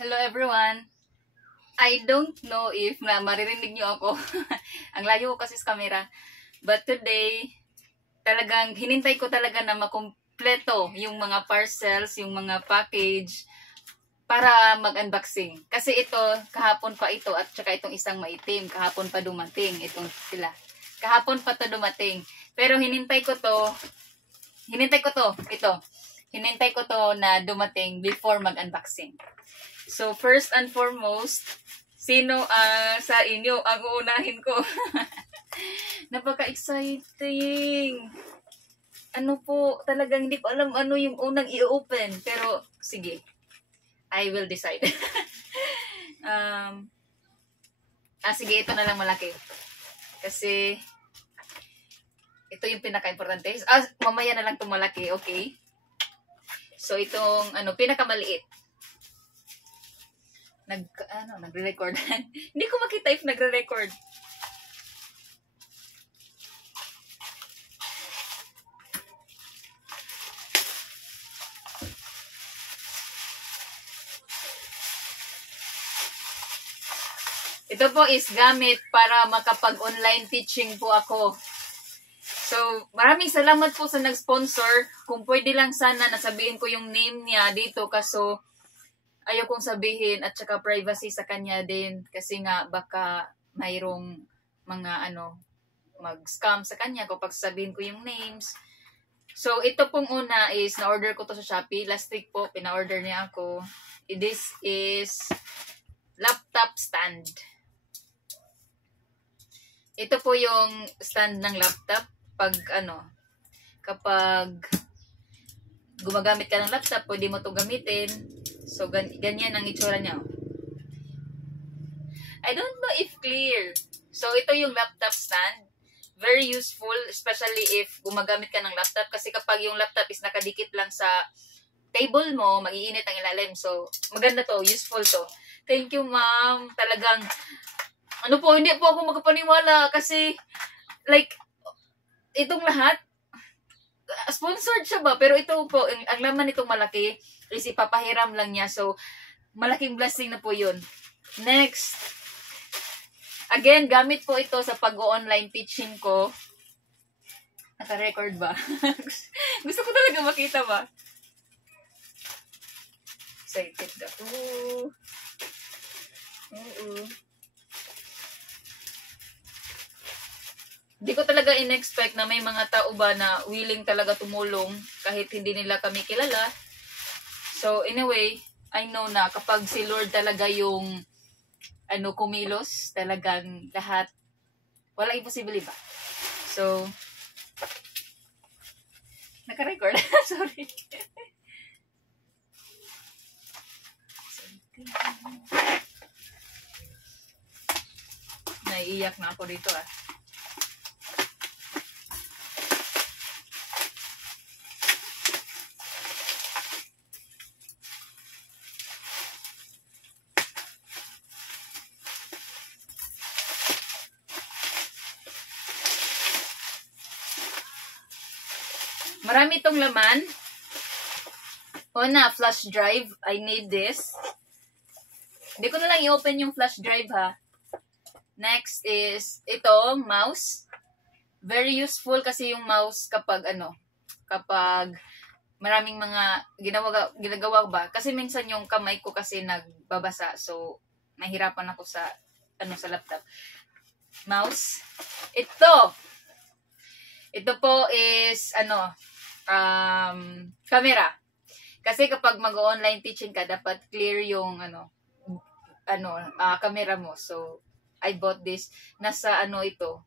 Hello everyone! I don't know if maririnig niyo ako. Ang layo ko kasi sa camera. But today, talagang hinintay ko talaga na makumpleto yung mga parcels, yung mga package para mag-unboxing. Kasi ito, kahapon pa ito at saka itong isang maitim. Kahapon pa dumating itong sila. Kahapon pa to dumating. Pero hinintay ko to, ito. Hinintay ko to na dumating before mag-unboxing. So, first and foremost, sino sa inyo ang uunahin ko? Napaka-exciting! Ano po, talagang hindi ko alam ano yung unang i-open. Pero, sige. I will decide. Sige, ito na lang malaki. Kasi, ito yung pinaka-importante. Mamaya na lang ito malaki, okay? So, itong, pinakamaliit. Nagre-record. Hindi ko makita if nagre-record. Ito po is gamit para makapag-online teaching po ako. So, maraming salamat po sa nag-sponsor. Kung pwede lang sana nasabihin ko yung name niya dito kaso ayaw kong sabihin at saka privacy sa kanya din kasi nga baka mayroong mga mag-scam sa kanya kapag sabihin ko yung names. So, ito pong una is na-order ko to sa Shopee. Last week po, pina-order niya ako. This is laptop stand. Ito po yung stand ng laptop kapag gumagamit ka ng laptop, pwede mo to gamitin. So, ganyan ang itsura niya. I don't know if clear. So, ito yung laptop stand. Very useful, especially if gumagamit ka ng laptop. Kasi kapag yung laptop is nakadikit lang sa table mo, mag-iinit ang ilalim. So, maganda to. Useful to. Thank you, ma'am. Talagang, hindi po ako makapaniwala. Kasi, like, itong lahat, sponsored siya ba? Pero ito po, ang laman nitong malaki is ipapahiram lang niya. So, malaking blessing na po yun. Next. Again, gamit po ito sa pag-online teaching ko. Naka-record ba? Gusto ko talaga makita ba? Excited ako. Hindi ko talaga in-expect na may mga tao ba na willing talaga tumulong kahit hindi nila kami kilala. So, anyway, I know na kapag si Lord talaga yung kumilos, talagang lahat, wala imposible ba? So, naka-record. Sorry. Naiiyak na ako dito Marami itong laman. Una, flash drive. I need this. Hindi ko na lang i-open yung flash drive ha. Next is itong mouse. Very useful kasi yung mouse kapag kapag maraming mga ginagawa ba. Kasi minsan yung kamay ko kasi nagbabasa. So, mahirapan ako sa sa laptop. Mouse. Ito po is camera. Kasi kapag mag-online teaching ka, dapat clear yung camera mo. So, I bought this. Nasa ito,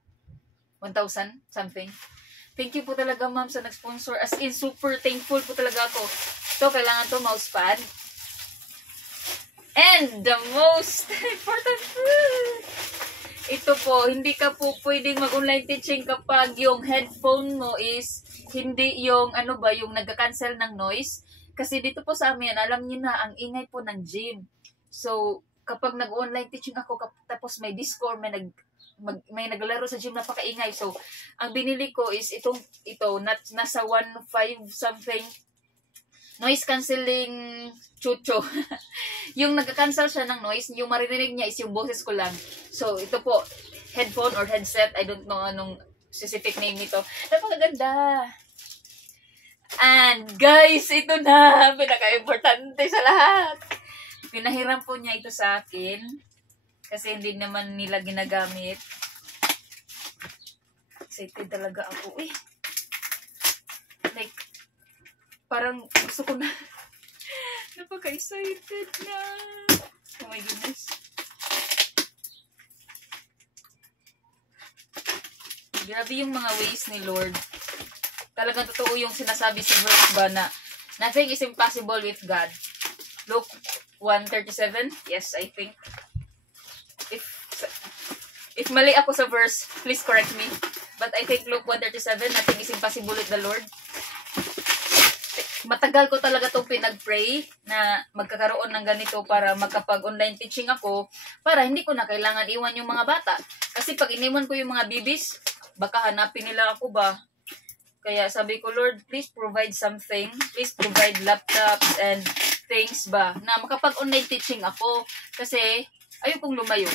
1,000 something. Thank you po talaga, ma'am, sa nag-sponsor. As in, super thankful po talaga ako. So, kailangan to mousepad. And the most important, ito po, hindi ka po pwedeng mag-online teaching kapag yung headphone mo is hindi yung yung nagka-cancel ng noise. Kasi dito po sa amin, alam niyo na, ang ingay po ng gym. So, kapag nag-online teaching ako, tapos may Discord, may naglalaro sa gym, napakaingay. So, ang binili ko is ito, nasa 1,500 something. noise cancelling chucho. Yung nagka-cancel siya ng noise, yung maririnig niya is yung boses ko lang. So, ito po, headphone or headset. I don't know anong specific name nito. Napakaganda. And guys, ito na. Pinaka-importante sa lahat. Pinahiram po niya ito sa akin. Kasi hindi naman nila ginagamit. Excited talaga ako. Eh. Like, parang gusto ko na. Napaka-excited na. Oh my goodness. Grabe yung mga ways ni Lord. Talagang totoo yung sinasabi sa verse ba na nothing is impossible with God. Luke 1:37. Yes, I think. If mali ako sa verse, please correct me. But I think Luke 1:37, nothing is impossible with the Lord. Matagal ko talaga itong pinag-pray na magkakaroon ng ganito para magkapag-online teaching ako para hindi ko na kailangan iwan yung mga bata. Kasi pag iniwan ko yung mga bibis, baka hanapin nila ako ba. Kaya sabi ko, Lord, please provide something. Please provide laptops and things ba na makapag-online teaching ako. Kasi ayokong lumayo.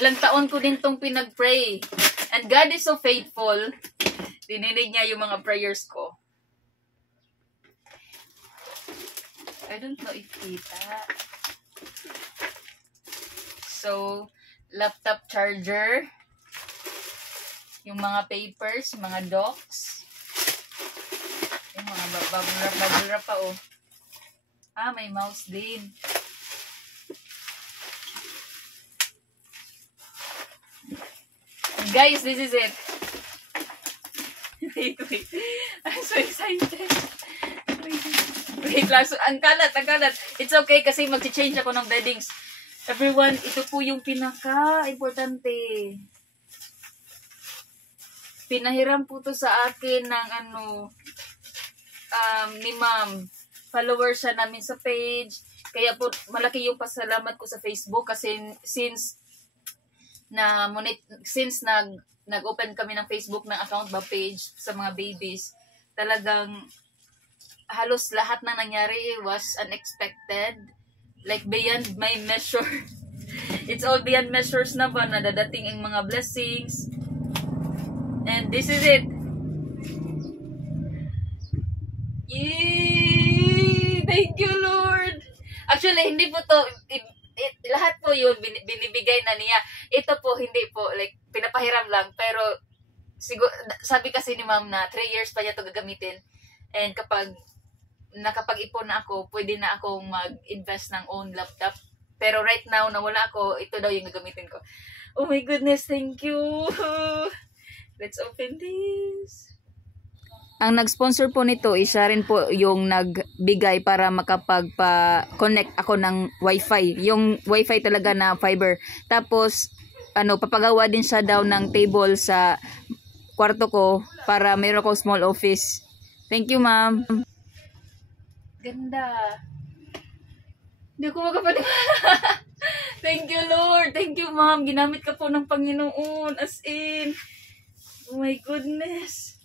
Ilang taon ko din tong pinag-pray. And God is so faithful. Dininig niya yung mga prayers ko. I don't know if kita. So, laptop charger. Yung mga papers, mga docs. Yung mga bubble wrap pa oh. Ah, may mouse din. Guys, this is it. Wait. I'm so excited. Wait lang. So, ang kalat. It's okay kasi mag-change ako ng beddings. Everyone, ito po yung pinaka-importante. Pinahiram po to sa akin ng ni ma'am. Follower siya namin sa page. Kaya po, malaki yung pasalamat ko sa Facebook kasi since nag-open kami ng Facebook ng account ba page sa mga babies, talagang halos lahat na nangyari was unexpected. Like beyond my measure. It's all beyond measures na ba na dadating ang mga blessings. And this is it. Yay! Thank you, Lord! Actually, hindi po to lahat po yun binibigay na niya. Ito po hindi po like pinapahiram lang, pero siguro sabi kasi ni ma'am na 3 years pa niya to gagamitin, and kapag nakapag-ipon na ako, pwede na akong mag-invest ng own laptop. Pero right now na wala ako, ito daw yung gagamitin ko. Oh my goodness, thank you. Let's open this. Ang nag-sponsor po nito, isa rin po yung nagbigay para makapagpa-connect ako ng wifi. Yung wifi talaga na fiber. Tapos, papagawa din siya daw ng table sa kwarto ko para mayroon ko small office. Thank you, ma'am. Ganda. Hindi ko makapaniwala. Thank you, Lord. Thank you, ma'am. Ginamit ka po ng Panginoon. As in. Oh my goodness.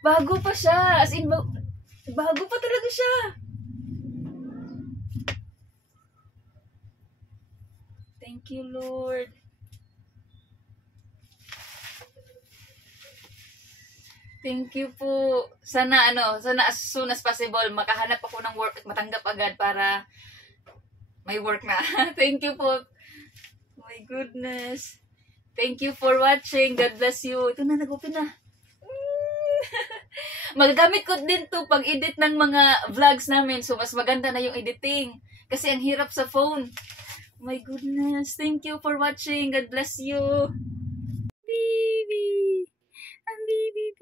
Bago pa siya. As in, bago pa talaga siya. Thank you, Lord. Thank you po. Sana as soon as possible, makahanap ako ng work at matanggap agad para may work na. Thank you po. Oh my goodness. Thank you for watching. God bless you. Ito na, nag-open na. Magagamit ko din to pag edit ng mga vlogs namin, so mas maganda na yung editing kasi ang hirap sa phone. Oh my goodness, thank you for watching. God bless you. Baby, I'm baby.